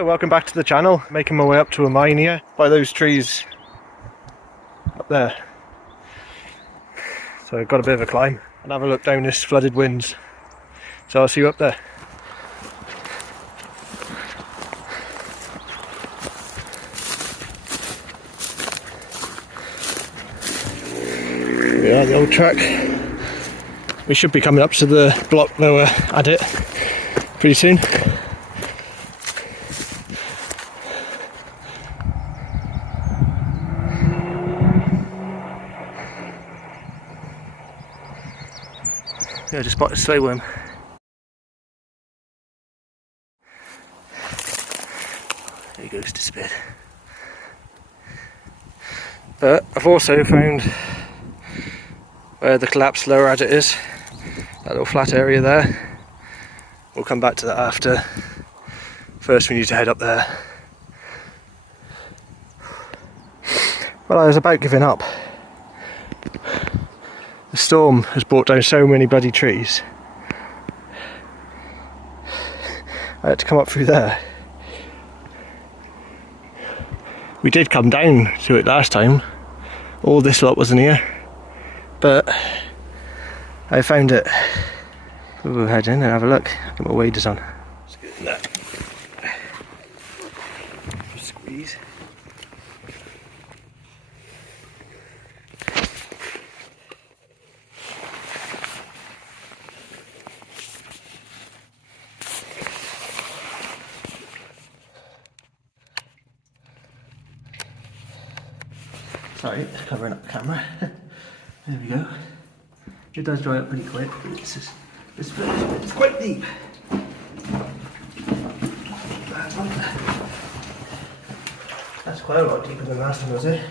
Hello, welcome back to the channel. Making my way up to a mine here by those trees up there. So I've got a bit of a climb and have a look down this flooded winds. So I'll see you up there. Yeah, the old track. We should be coming up to the block lower adit pretty soon. Yeah, I just spotted a slow worm. There he goes, disappeared. But I've also found where the collapsed lower adit is. That little flat area there. We'll come back to that after. First we need to head up there. Well, I was about giving up. The storm has brought down so many bloody trees. I had to come up through there. We did come down to it last time. All this lot wasn't here. But I found it. We'll head in and have a look. Get my waders on. Let's get in there. Squeeze. Sorry, it's covering up the camera. There we go. It does dry up pretty quick, but it's quite deep. That's quite a lot deeper than last time, was it?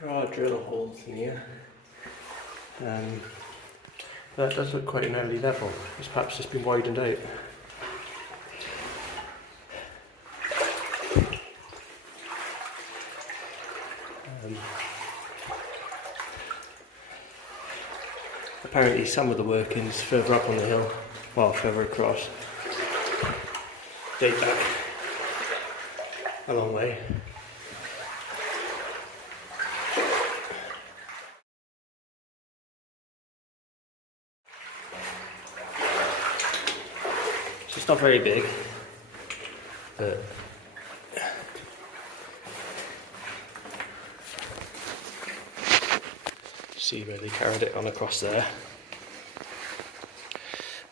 There are drill holes in here. That does look quite an early level. It's perhaps just been widened out. Apparently some of the workings further up on the hill, well further across, date back a long way. It's not very big, but see where they carried it on across there.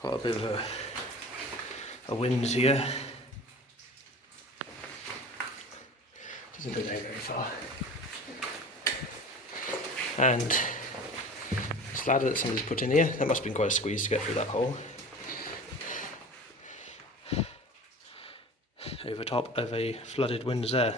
Got a bit of a wind here. Doesn't go down very far. And this ladder that somebody's put in here, that must have been quite a squeeze to get through that hole. Over top of a flooded winds there.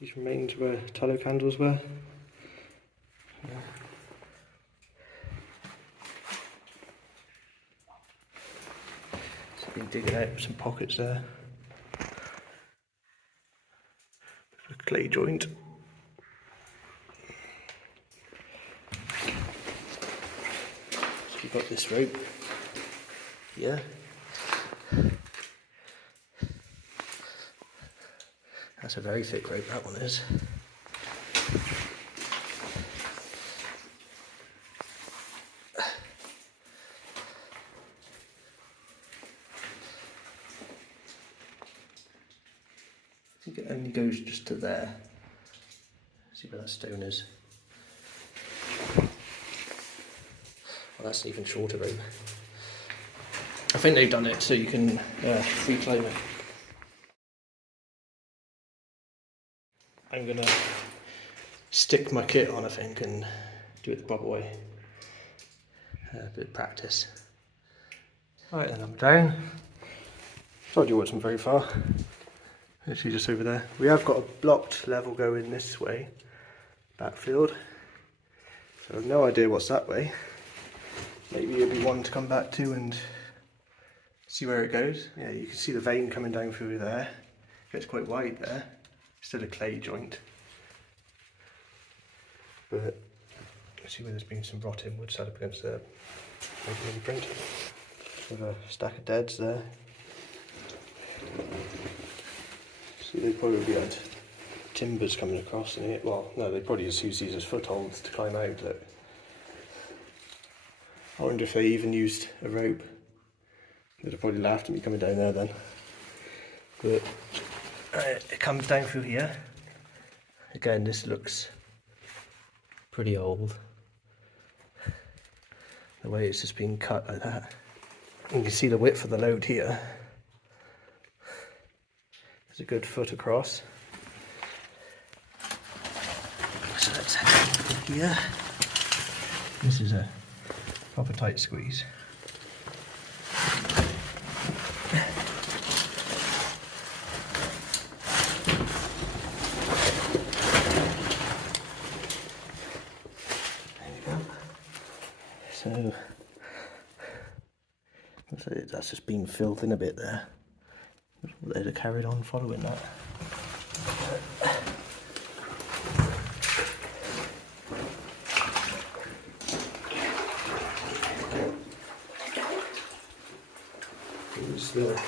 These remains where tallow candles were. Yeah. So been digging out some pockets there. A clay joint. So you've got this rope. Yeah. That's a very thick rope, that one is. I think it only goes just to there. See where that stone is. Well, that's an even shorter rope. I think they've done it so you can free climb it. I'm going to stick my kit on, I think, and do it the proper way. A bit of practice. Right, then I'm down. Told you it wasn't very far. Actually just over there. We have got a blocked level going this way, backfield. So I've no idea what's that way. Maybe it'll be one to come back to and see where it goes. Yeah, you can see the vein coming down through there. It's quite wide there. Still a clay joint. But you see where there's been some rotting wood set up against the imprint. With a stack of deads there. So they probably had timbers coming across in it. Well, no, they probably just used these as footholds to climb out. Look. I wonder if they even used a rope. They'd have probably laughed at me coming down there then. But it comes down through here. Again, this looks pretty old. The way it's just been cut like that. You can see the width of the load here. It's a good foot across. So let's head here. This is a proper tight squeeze. There you go. So looks like that's just been filled in a bit there. They'd have carried on following that. There's the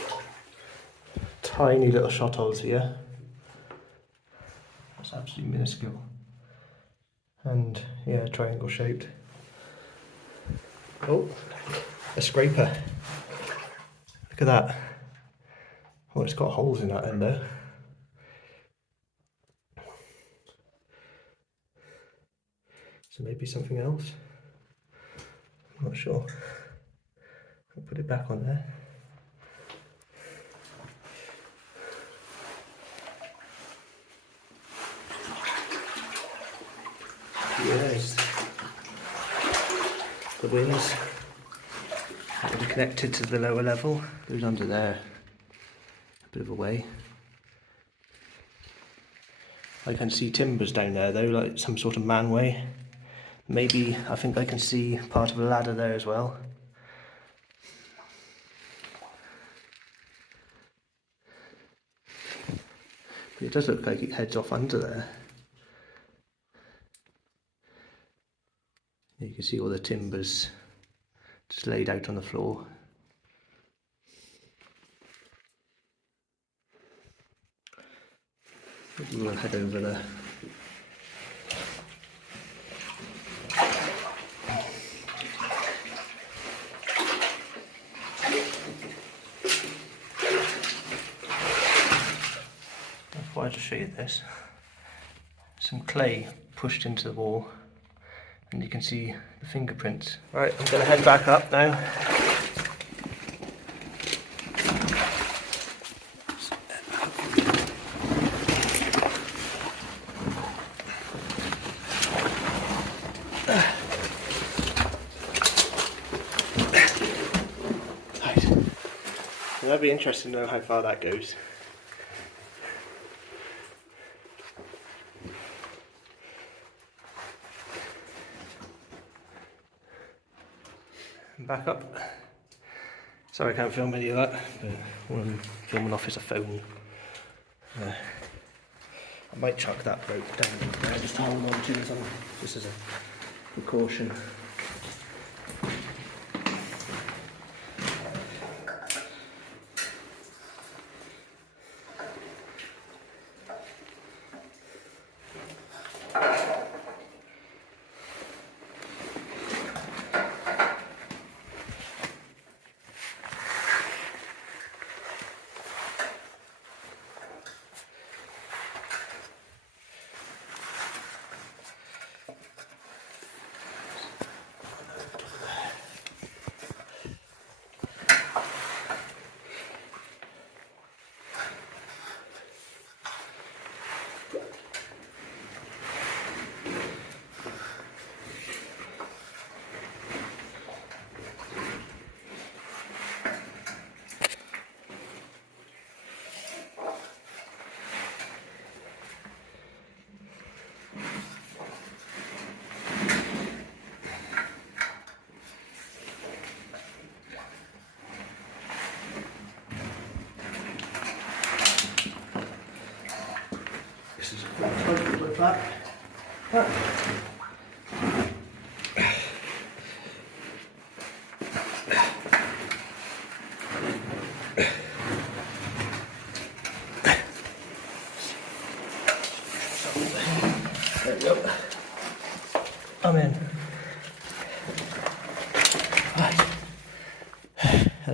tiny little shot holes here. That's absolutely minuscule. And yeah, triangle shaped. Oh, a scraper. Look at that. Oh, it's got holes in that end there. So maybe something else. I'm not sure. I'll put it back on there. Yes. The wings that will be connected to the lower level. Goes under there. A bit of a way. I can see timbers down there though, like some sort of manway. Maybe, I think I can see part of a ladder there as well. But it does look like it heads off under there. You can see all the timbers just laid out on the floor. Maybe we'll head over there. I thought I'd just show you this. Some clay pushed into the wall. And you can see the fingerprints. Right, I'm going to head back up now. Right. So that'd be interesting to know how far that goes. Back up. Sorry I can't film any of that, but what I'm filming off is a phone. I might chuck that rope down there just to hold on to this, just as a precaution.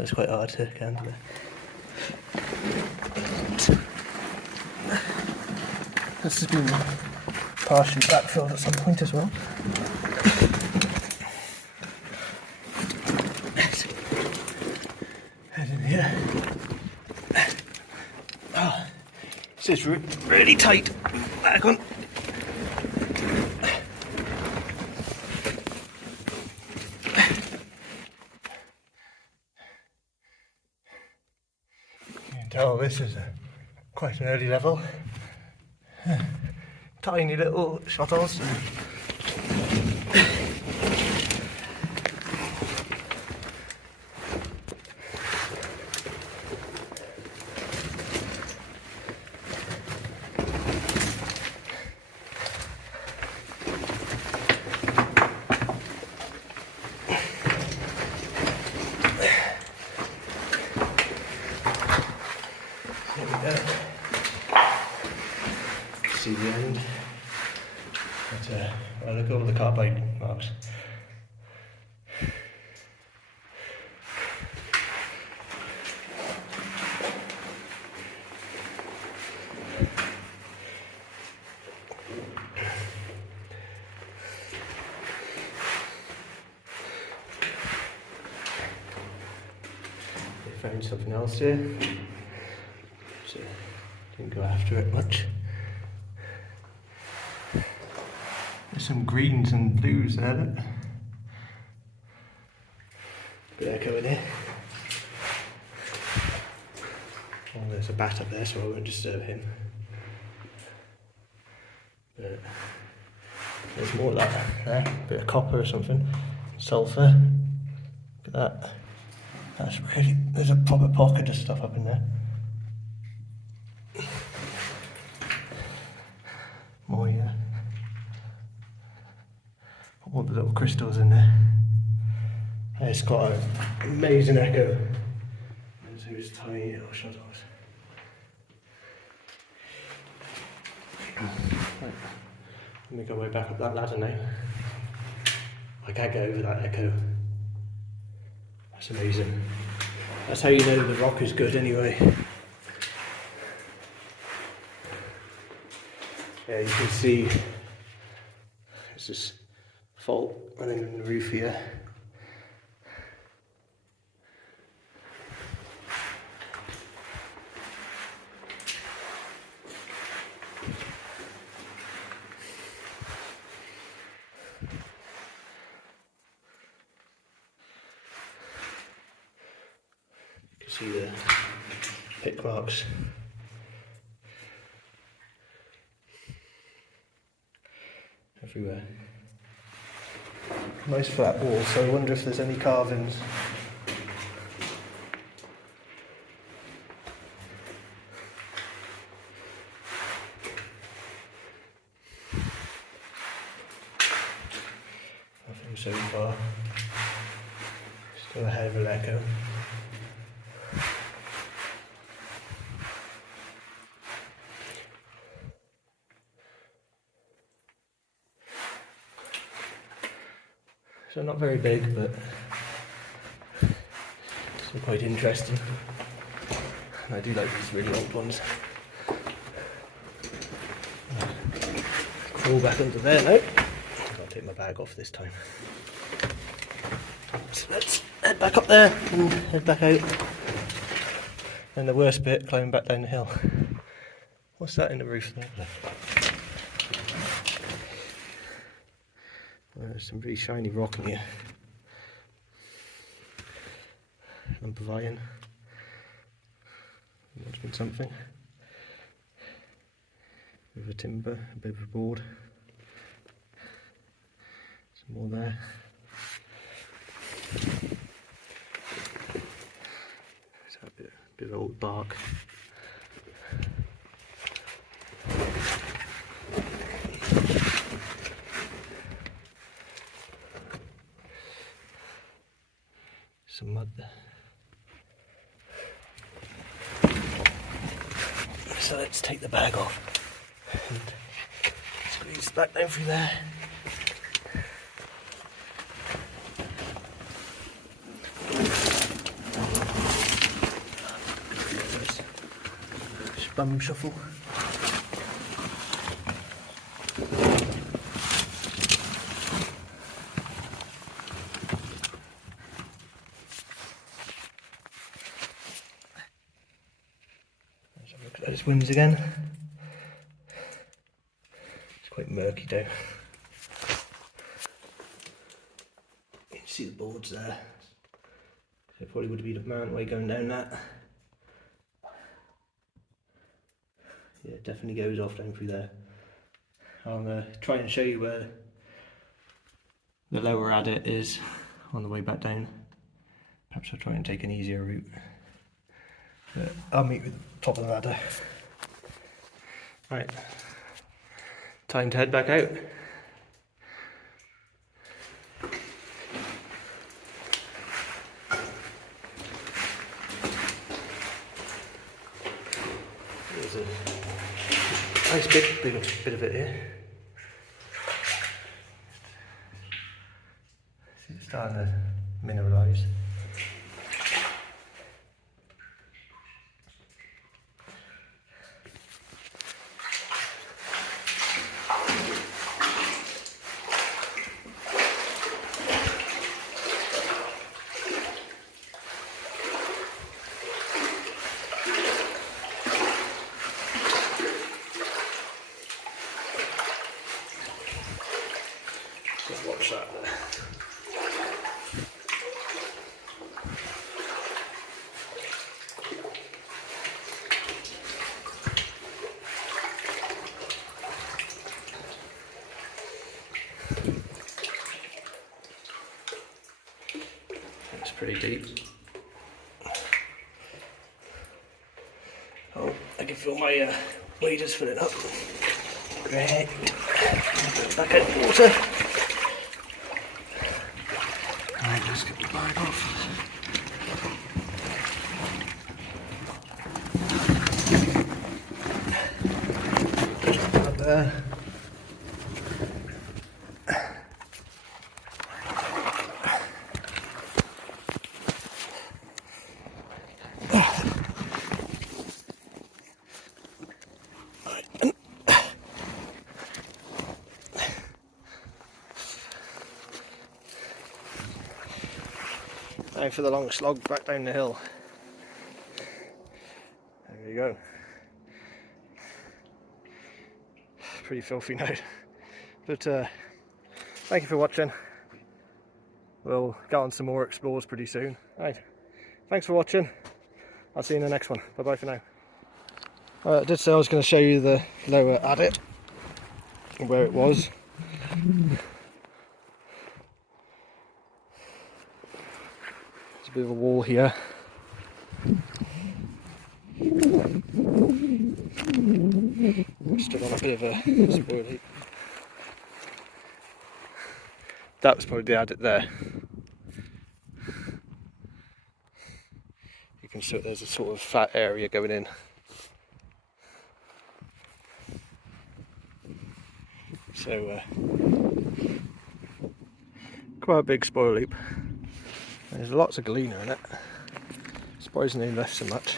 it's quite hard to get under there. This has been partially backfilled at some point as well. Head in here. Oh, this is really tight. Back on. Oh, this is quite an early level. Tiny little shuttles. See the end. But, well, look at all the carbide marks. They found something else here, so didn't go after it much. There's some greens and blues there, look. Bit of echo in here. Oh, there's a bat up there, so I won't disturb him. But there's more of that there. Bit of copper or something. Sulphur. Look at that. That's really, there's a proper pocket of stuff up in there. More, yeah. All the little crystals in there. It's got an amazing echo. There's those tiny little shuttles. Right. Let me go way back up that ladder now. I can't get over that echo. That's amazing. That's how you know the rock is good anyway. Yeah, you can see it's this fault running in the roof here. You can see the pick marks. Everywhere. Nice flat wall, so I wonder if there's any carvings. Nothing so far. Still a hell of an echo. So not very big, but still quite interesting. And I do like these really old ones. Crawl back under there now. I'll take my bag off this time. So let's head back up there and head back out. And the worst bit, climbing back down the hill. What's that in the roof there? There's some really shiny rock in here. Lump of iron. Must have been something. A bit of a timber, a bit of a board. Some more there. There's a bit of old bark. Some mud there. So let's take the bag off and squeeze back down through there. bum shuffle. Let's have a look at those winds again. It's quite murky though. You can see the boards there. So it probably would be the mountway going down that. Yeah, it definitely goes off down through there. I'll try and show you where the lower adit is on the way back down. Perhaps I'll try and take an easier route. But I'll meet with the top of the ladder. Right, time to head back out. There's a nice bit of it here. See, it's starting to mineralise. Watch that there. That's pretty deep. Oh, I can feel my waders filling up. Great. Back out the water. Right, let's get the bag off. Up there. Now for the long slog back down the hill. There you go. Pretty filthy now. But thank you for watching. We'll get on some more explores pretty soon. Right. Thanks for watching. I'll see you in the next one. Bye bye for now. I did say I was going to show you the lower adit, where it was. Bit of a wall here. Stood on a bit of a spoil heap. That was probably the adit there. You can see there's a sort of flat area going in. So quite a big spoil heap. There's lots of galena in it. Surprisingly left so much.